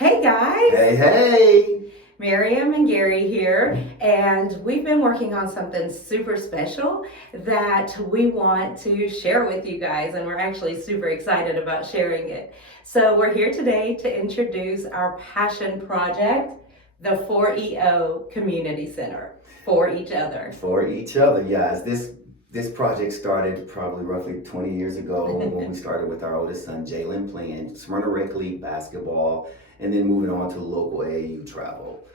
Hey guys! Hey, hey! Miriam and Gary here, and we've been working on something super special that we want to share with you guys, and we're actually super excited about sharing it. So, we're here today to introduce our passion project, the 4EO Community Center, for each other. For each other, yes. This project started probably roughly 20 years ago when we started with our oldest son, Jalen, playing Smyrna Rec League basketball and then moving on to local AAU travel.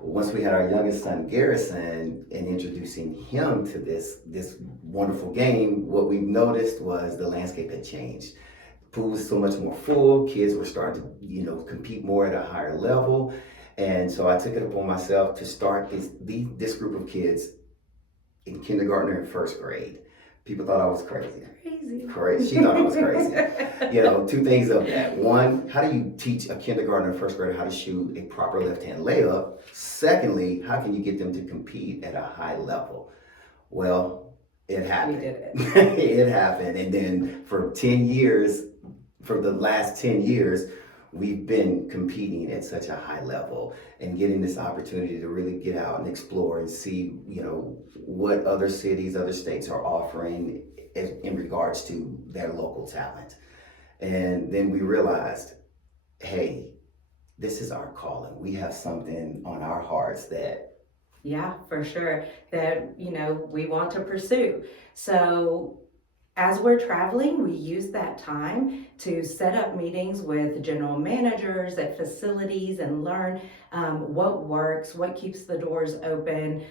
Once we had our youngest son, Garrison, and introducing him to this wonderful game, what we noticed was the landscape had changed. The pool was so much more full. Kids were starting to, compete more at a higher level. And so I took it upon myself to start this group of kids in kindergarten and first grade. People thought I was crazy. Crazy. She thought I was crazy. Two things of that. One, how do you teach a kindergartner and first grader how to shoot a proper left-hand layup? Secondly, how can you get them to compete at a high level? Well, it happened. We did it. It happened. And then for the last 10 years, we've been competing at such a high level and getting this opportunity to really get out and explore and see, what other cities, other states are offering in regards to their local talent. And then we realized, hey, this is our calling. We have something on our hearts that Yeah, for sure. That, we want to pursue. So as we're traveling, we use that time to set up meetings with general managers at facilities and learn what works, what keeps the doors open,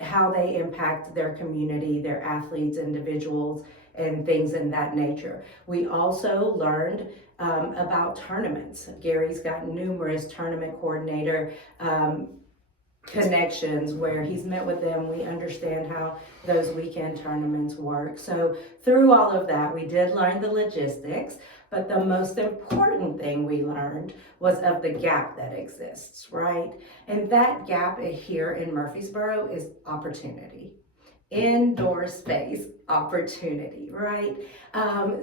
how they impact their community, their athletes, individuals, and things in that nature. We also learned about tournaments. Gary's got numerous tournament coordinator connections where he's met with them. We understand how those weekend tournaments work. So through all of that, we did learn the logistics, but the most important thing we learned was of the gap that exists, right? And that gap here in Murfreesboro is opportunity. Indoor space opportunity, right?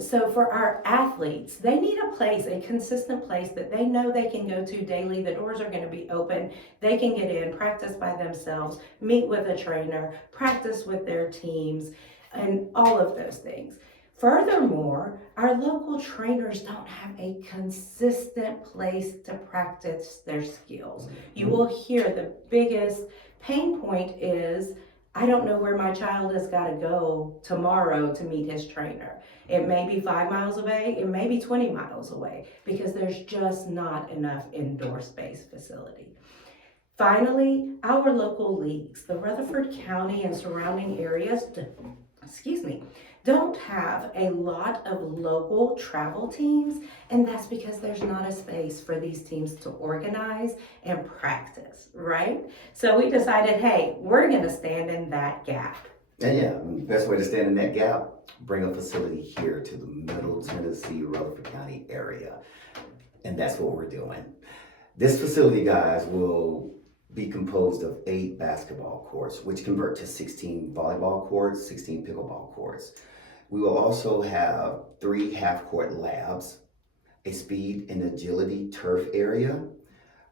So for our athletes, they need a place, a consistent place that they know they can go to daily. The doors are going to be open. They can get in, practice by themselves, meet with a trainer, practice with their teams, and all of those things. Furthermore, our local trainers don't have a consistent place to practice their skills. You will hear the biggest pain point is, I don't know where my child has got to go tomorrow to meet his trainer. It may be 5 miles away, it may be 20 miles away, because there's just not enough indoor space facility. Finally, our local leagues, the Rutherford County and surrounding areas, don't have a lot of local travel teams, and that's because there's not a space for these teams to organize and practice, right? So we decided, hey, we're gonna stand in that gap. And yeah, the best way to stand in that gap, bring a facility here to the Middle Tennessee, Rutherford County area. And that's what we're doing. This facility, guys, will be composed of 8 basketball courts, which convert to 16 volleyball courts, 16 pickleball courts. We will also have 3 half-court labs, a speed and agility turf area.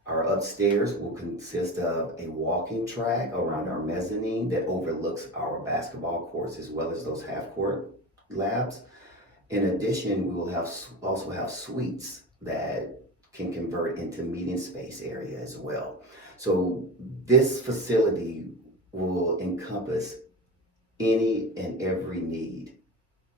Our upstairs will consist of a walking track around our mezzanine that overlooks our basketball courts as well as those half-court labs. In addition, we will also have suites that can convert into meeting space area as well. So this facility will encompass any and every need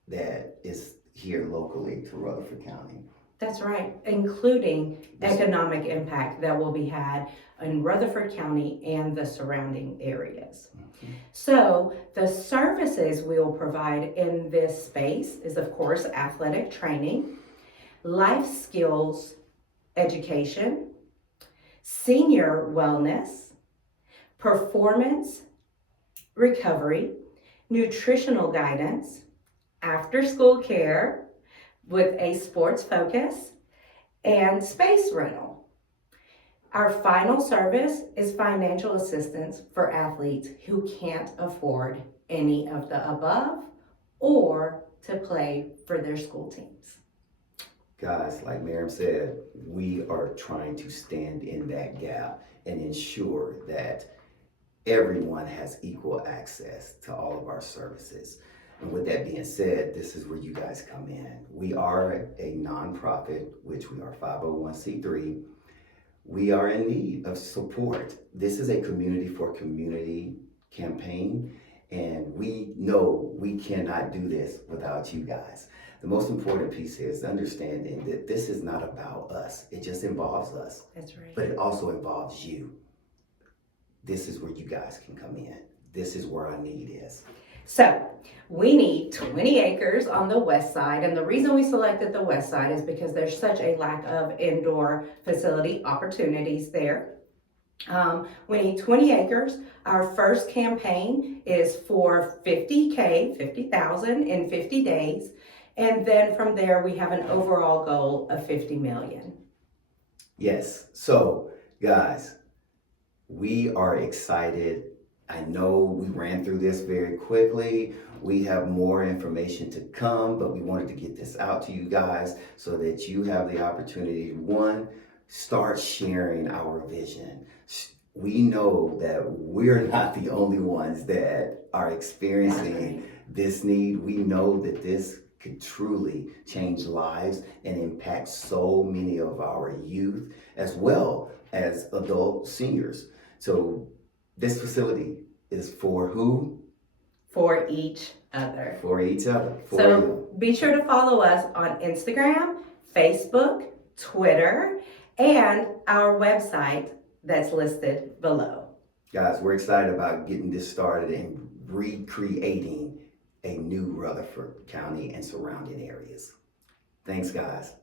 that is here locally to Rutherford County. That's right, including economic impact that will be had in Rutherford County and the surrounding areas. Mm-hmm. So the services we'll provide in this space is, of course, athletic training, life skills education, senior wellness, performance recovery, nutritional guidance, after school care with a sports focus, and space rental. Our final service is financial assistance for athletes who can't afford any of the above or to play for their school teams. Guys, like Miriam said, we are trying to stand in that gap and ensure that everyone has equal access to all of our services. And with that being said, this is where you guys come in. We are a nonprofit, which we are 501c3. We are in need of support. This is a community for community campaign, and we know we cannot do this without you guys. The most important piece is understanding that this is not about us. It just involves us, That's right. but it also involves you. This is where you guys can come in. This is where our need is. So we need 20 acres on the west side, and the reason we selected the west side is because there's such a lack of indoor facility opportunities there. We need 20 acres. Our first campaign is for 50,000 in 50 days. And then from there, we have an overall goal of 50 million. Yes. So, guys, we are excited. I know we ran through this very quickly. We have more information to come, but we wanted to get this out to you guys so that you have the opportunity to, one, start sharing our vision. We know that we're not the only ones that are experiencing this need. We know that this could truly change lives and impact so many of our youth as well as adult seniors. So this facility is for who? For each other. For each other. For So you. be sure to follow us on Instagram, Facebook, Twitter, and our website that's listed below. Guys, we're excited about getting this started and recreating a new Rutherford County and surrounding areas. Thanks, guys.